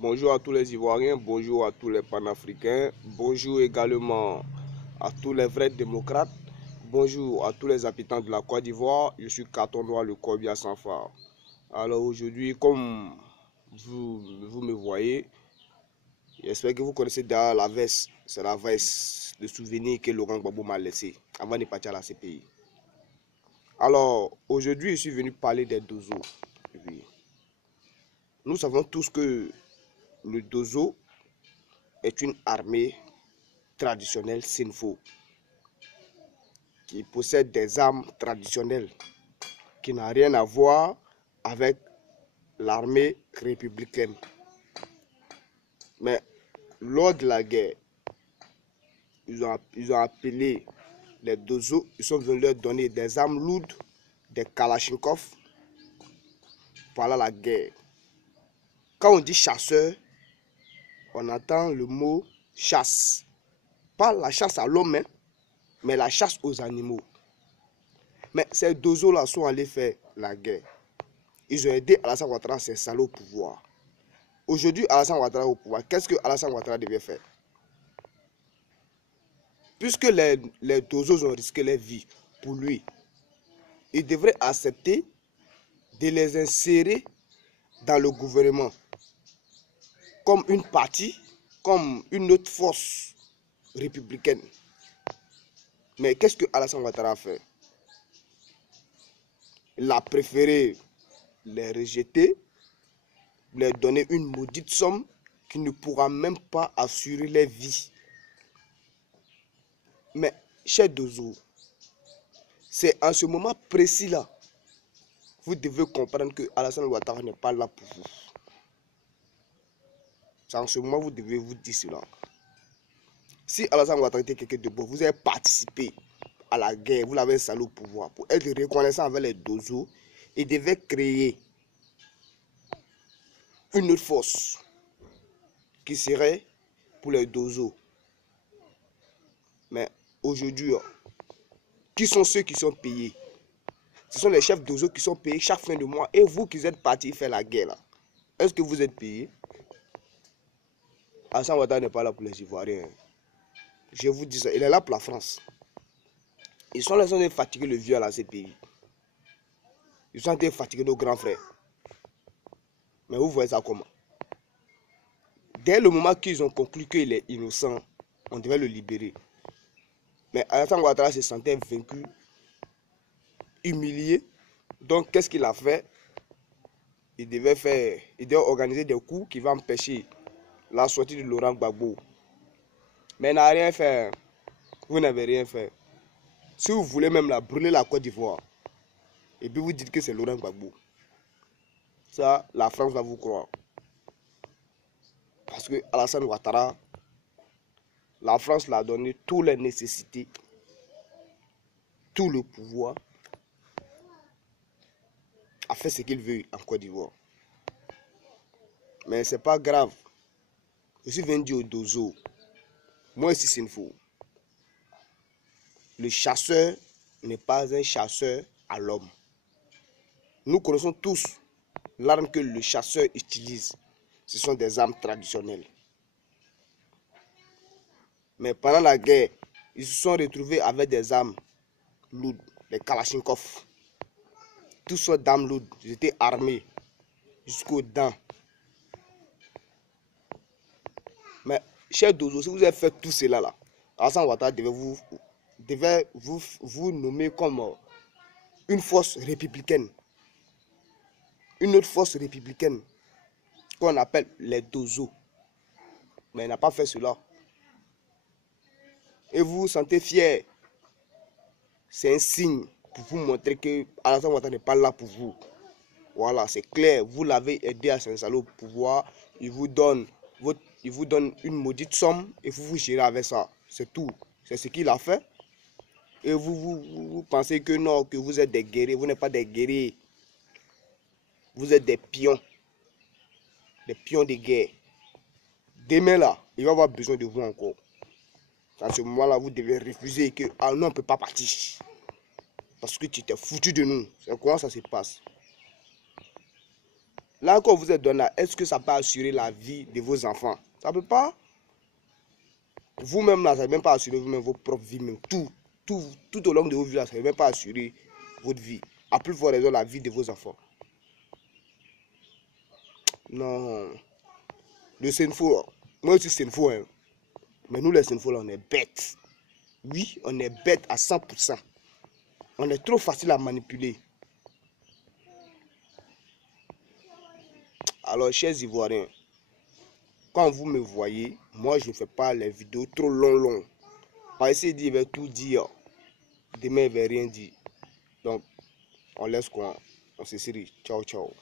Bonjour à tous les Ivoiriens, bonjour à tous les panafricains, bonjour également à tous les vrais démocrates, bonjour à tous les habitants de la Côte d'Ivoire. Je suis Carton Noir, le Corbia sans phare. Alors aujourd'hui, comme vous me voyez, j'espère que vous connaissez déjà la veste. C'est la veste de souvenir que Laurent Gbagbo m'a laissé avant de partir à la CPI. Alors aujourd'hui, je suis venu parler des Dozo. Oui. Nous savons tous que le Dozo est une armée traditionnelle Sinfo qui possède des armes traditionnelles qui n'ont rien à voir avec l'armée républicaine. Mais lors de la guerre, ils ont appelé les Dozo, ils sont venus leur donner des armes lourdes, des Kalachnikov, pendant la guerre. Quand on dit chasseur, on entend le mot chasse. Pas la chasse à l'homme, mais la chasse aux animaux. Mais ces Dozo-là sont allés faire la guerre. Ils ont aidé Alassane Ouattara à s'installer au pouvoir. Aujourd'hui, Alassane Ouattara au pouvoir, qu'est-ce que Alassane Ouattara devait faire? Puisque les Dozos ont risqué leur vie pour lui, il devrait accepter de les insérer dans le gouvernement comme une partie, comme une autre force républicaine. Mais qu'est-ce que Alassane Ouattara a fait? Il a préféré les rejeter, leur donner une maudite somme qui ne pourra même pas assurer leur vie. Mais, cher Dozo, c'est en ce moment précis-là, vous devez comprendre que Alassane Ouattara n'est pas là pour vous. C'est en ce moment que vous devez vous dire cela. Si Alassane Ouattara était quelqu'un de bon, vous avez participé à la guerre, vous l'avez installé au pouvoir. Pour être reconnaissant avec les Dozo, il devait créer une autre force qui serait pour les Dozo. Mais aujourd'hui, qui sont ceux qui sont payés? Ce sont les chefs Dozo qui sont payés chaque fin de mois. Et vous qui êtes partis faire la guerre là, est-ce que vous êtes payés? Alassane Ouattara n'est pas là pour les Ivoiriens. Je vous dis ça, il est là pour la France. Ils sont là en train de fatiguer le vieux à la CPI. Ils sont en train de fatiguer nos grands frères. Mais vous voyez ça comment? Dès le moment qu'ils ont conclu qu'il est innocent, on devait le libérer. Mais Alassane Ouattara se sentait vaincu, humilié. Donc qu'est-ce qu'il a fait? Il devait organiser des coups qui vont empêcher la sortie de Laurent Gbagbo. Mais il n'a rien fait. Vous n'avez rien fait. Si vous voulez même la brûler la Côte d'Ivoire, et puis vous dites que c'est Laurent Gbagbo, ça, la France va vous croire. Parce que Alassane Ouattara, la France l'a donné toutes les nécessités, tout le pouvoir, a fait ce qu'il veut en Côte d'Ivoire. Mais c'est pas grave. Je suis venu dire au Dozo, moi ici c'est une faux. Le chasseur n'est pas un chasseur à l'homme. Nous connaissons tous l'arme que le chasseur utilise. Ce sont des armes traditionnelles. Mais pendant la guerre, ils se sont retrouvés avec des armes lourdes, des Kalachnikov. Toutes sortes d'armes lourdes. Ils étaient armés jusqu'aux dents. Mais, cher Dozo, si vous avez fait tout cela là, Alassane Ouattara devait vous nommer comme une force républicaine. Une autre force républicaine qu'on appelle les Dozo. Mais il n'a pas fait cela. Et vous vous sentez fier. C'est un signe pour vous montrer que Alassane Ouattara n'est pas là pour vous. Voilà, c'est clair. Vous l'avez aidé à s'installer au pouvoir. Il vous donne une maudite somme et vous gérez avec ça. C'est tout. C'est ce qu'il a fait. Et vous pensez que non, que vous êtes des guerriers. Vous n'êtes pas des guerriers. Vous êtes des pions. Des pions de guerre. Demain là, il va avoir besoin de vous encore. À ce moment-là, vous devez refuser que ah non, on ne peut pas partir. Parce que tu t'es foutu de nous. C'est comment ça se passe? Là quand vous êtes donné, est-ce que ça peut assurer la vie de vos enfants? Ça ne peut pas. Vous-même là, ça ne peut même pas assurer vous-même vos propres vies, même tout au long de vos vies là, ça ne peut même pas assurer votre vie. À plus forte raison, la vie de vos enfants. Non. Le Senfo, moi aussi Senfo, hein. Mais nous les Senfo là, on est bêtes. Oui, on est bêtes à 100%. On est trop facile à manipuler. Alors, chers Ivoiriens, quand vous me voyez, moi je ne fais pas les vidéos trop longues. Parce que il va tout dire, demain il ne va rien dire. Donc, on laisse quoi? On se série. Ciao, ciao.